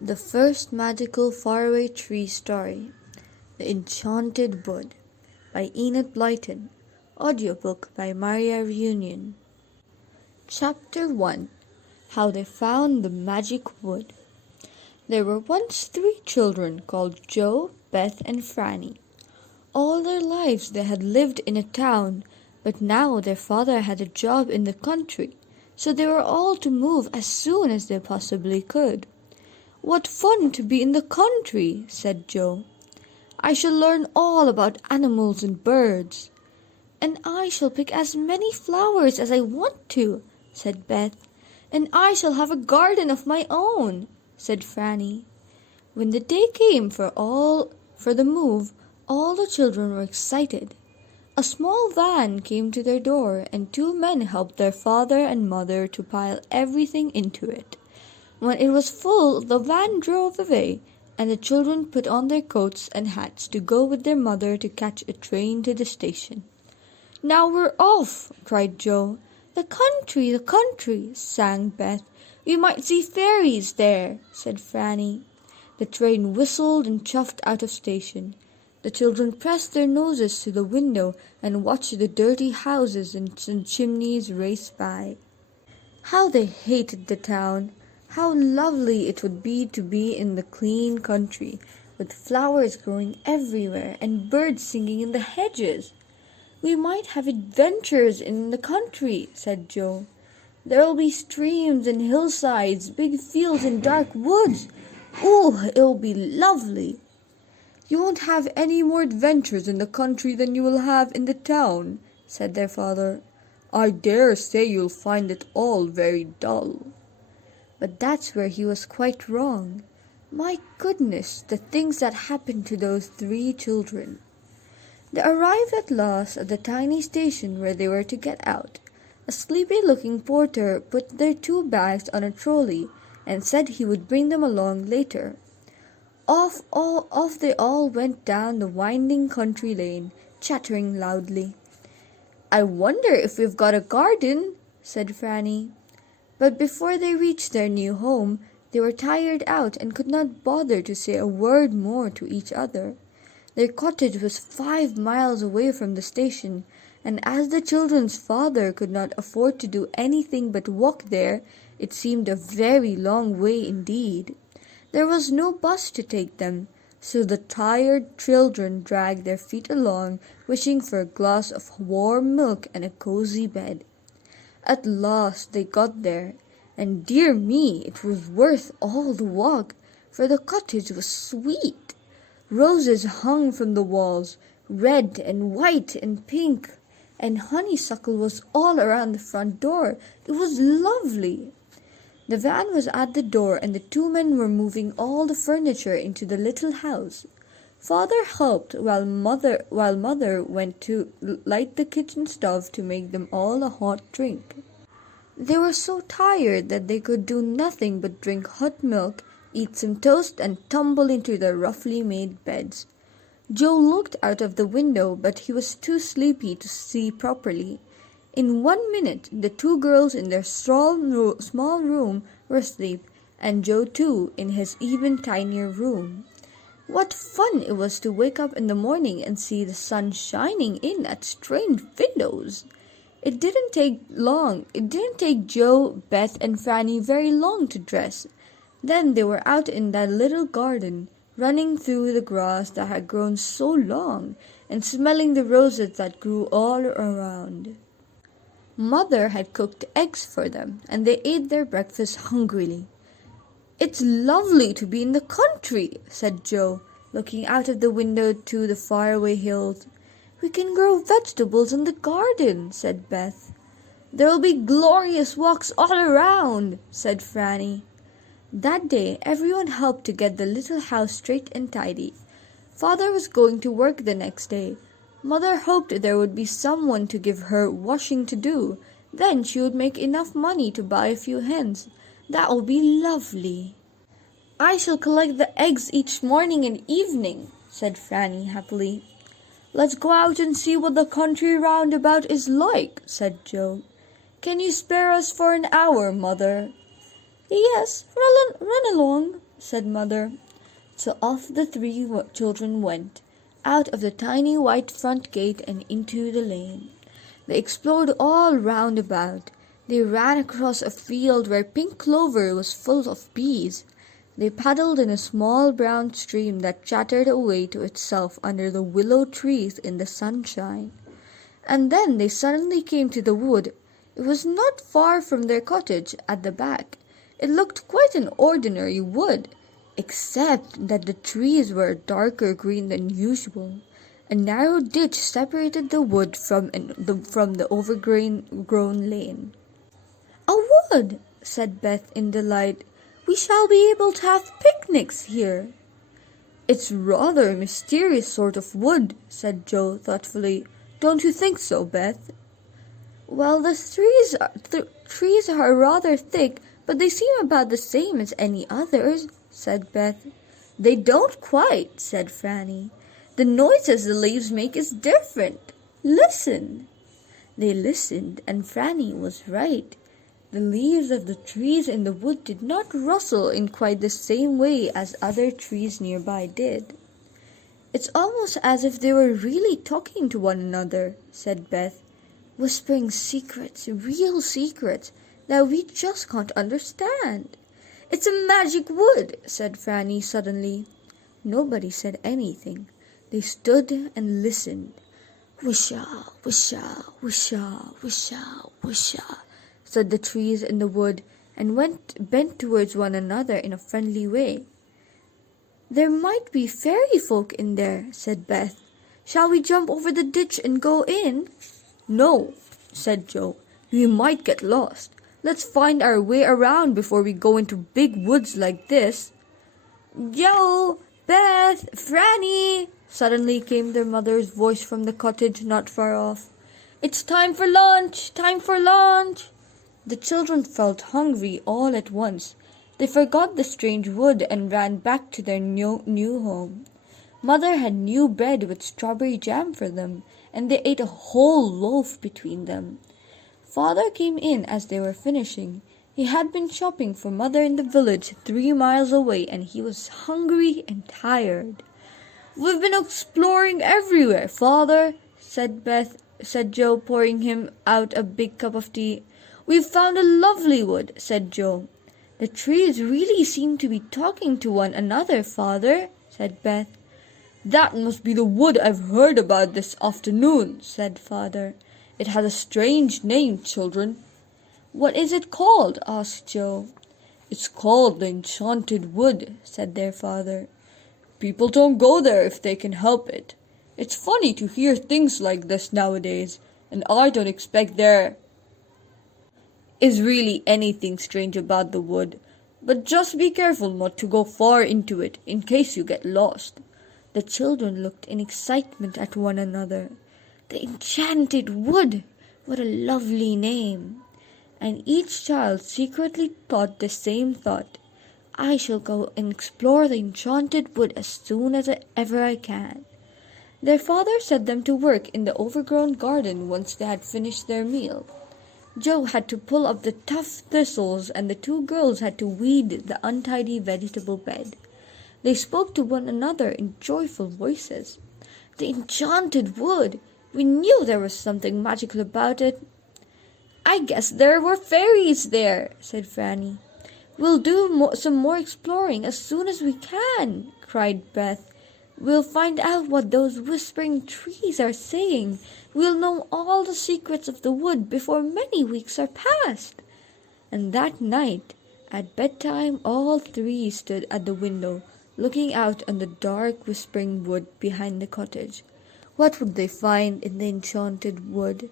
The first magical faraway tree story, The Enchanted Wood, by Enid Blyton. Audiobook by Mariyah Reunion. Chapter 1. How They Found the Magic Wood. There were once 3 children called Joe, Beth, and Franny. All their lives they had lived in a town, but now their father had a job in the country, so they were all to move as soon as they possibly could. "What fun to be in the country," said Joe. "I shall learn all about animals and birds." "And I shall pick as many flowers as I want to," said Beth. "And I shall have a garden of my own," said Franny. When the day came for the move, all the children were excited. A small van came to their door, and 2 men helped their father and mother to pile everything into it. When it was full, the van drove away, and the children put on their coats and hats to go with their mother to catch a train to the station. "Now we're off!" cried Joe. The country," sang Beth. "We might see fairies there," said Franny. The train whistled and chuffed out of station. The children pressed their noses to the window and watched the dirty houses and chimneys race by. How they hated the town! How lovely it would be to be in the clean country, with flowers growing everywhere and birds singing in the hedges. "We might have adventures in the country," said Joe. "There'll be streams and hillsides, big fields and dark woods. Ooh, it'll be lovely." "You won't have any more adventures in the country than you will have in the town," said their father. "I dare say you'll find it all very dull." But that's where he was quite wrong. My goodness, the things that happened to those 3 children. They arrived at last at the tiny station where they were to get out. A sleepy-looking porter put their 2 bags on a trolley and said he would bring them along later. Off they all went down the winding country lane, chattering loudly. "I wonder if we've got a garden," said Franny. But before they reached their new home, they were tired out and could not bother to say a word more to each other. Their cottage was 5 miles away from the station, and as the children's father could not afford to do anything but walk there, it seemed a very long way indeed. There was no bus to take them, so the tired children dragged their feet along, wishing for a glass of warm milk and a cozy bed. At last they got there, and dear me, it was worth all the walk, for the cottage was sweet. Roses hung from the walls, red and white and pink, and honeysuckle was all around the front door. It was lovely. The van was at the door, and the 2 men were moving all the furniture into the little house. Father helped while mother went to light the kitchen stove to make them all a hot drink. They were so tired that they could do nothing but drink hot milk, eat some toast, and tumble into their roughly made beds. Joe looked out of the window, but he was too sleepy to see properly. In 1 minute, the 2 girls in their small room were asleep, and Joe too in his even tinier room. What fun it was to wake up in the morning and see the sun shining in at strange windows! It didn't take Joe, Beth, and Franny very long to dress. Then they were out in that little garden, running through the grass that had grown so long, and smelling the roses that grew all around. Mother had cooked eggs for them, and they ate their breakfast hungrily. "It's lovely to be in the country," said Joe, looking out of the window to the faraway hills. "We can grow vegetables in the garden," said Beth. "There'll be glorious walks all around," said Franny. That day everyone helped to get the little house straight and tidy. Father was going to work the next day. Mother hoped there would be someone to give her washing to do. Then she would make enough money to buy a few hens. That will be lovely. "I shall collect the eggs each morning and evening," said Franny happily. "Let's go out and see what the country round about is like," said Joe. "Can you spare us for an hour, Mother?" "Yes, run along," said Mother. So off the three children went, out of the tiny white front gate and into the lane. They explored all round about. They ran across a field where pink clover was full of bees. They paddled in a small brown stream that chattered away to itself under the willow trees in the sunshine. And then they suddenly came to the wood. It was not far from their cottage at the back. It looked quite an ordinary wood, except that the trees were darker green than usual. A narrow ditch separated the wood from the overgrown lane. "A wood!" said Beth in delight. "We shall be able to have picnics here." "It's rather a mysterious sort of wood," said Joe thoughtfully. "Don't you think so, Beth?" "Well, the trees are rather thick, but they seem about the same as any others," said Beth. "They don't quite," said Franny. "The noises the leaves make is different. Listen." They listened, and Franny was right. The leaves of the trees in the wood did not rustle in quite the same way as other trees nearby did. "It's almost as if they were really talking to one another," said Beth, "whispering secrets, real secrets, that we just can't understand." "It's a magic wood," said Franny suddenly. Nobody said anything. They stood and listened. "Wisha, wisha, wisha, wisha, wisha," said the trees in the wood, and bent towards one another in a friendly way. "There might be fairy folk in there," said Beth. "Shall we jump over the ditch and go in?" "No," said Joe. "We might get lost. Let's find our way around before we go into big woods like this." "Joe! Beth! Franny!" Suddenly came their mother's voice from the cottage not far off. "It's time for lunch! Time for lunch!" The children felt hungry all at once. They forgot the strange wood and ran back to their new home. Mother had new bread with strawberry jam for them, and they ate a whole loaf between them. Father came in as they were finishing. He had been shopping for Mother in the village 3 miles away, and he was hungry and tired. "We've been exploring everywhere, Father," said Joe, pouring him out a big cup of tea. "We've found a lovely wood," said Joe. "The trees really seem to be talking to one another, Father," said Beth. "That must be the wood I've heard about this afternoon," said Father. "It has a strange name, children." "What is it called?" asked Joe. "It's called the Enchanted Wood," said their father. "People don't go there if they can help it. It's funny to hear things like this nowadays, and I don't expect there is really anything strange about the wood. But just be careful not to go far into it, in case you get lost." The children looked in excitement at one another. The Enchanted Wood! What a lovely name! And each child secretly thought the same thought. "I shall go and explore the Enchanted Wood as soon as ever I can." Their father set them to work in the overgrown garden once they had finished their meal. Joe had to pull up the tough thistles, and the 2 girls had to weed the untidy vegetable bed. They spoke to one another in joyful voices. "The Enchanted Wood! We knew there was something magical about it." "I guess there were fairies there," said Franny. "We'll do some more exploring as soon as we can," cried Beth. "We'll find out what those whispering trees are saying. We'll know all the secrets of the wood before many weeks are past." And that night, at bedtime, all 3 stood at the window, looking out on the dark, whispering wood behind the cottage. What would they find in the Enchanted Wood?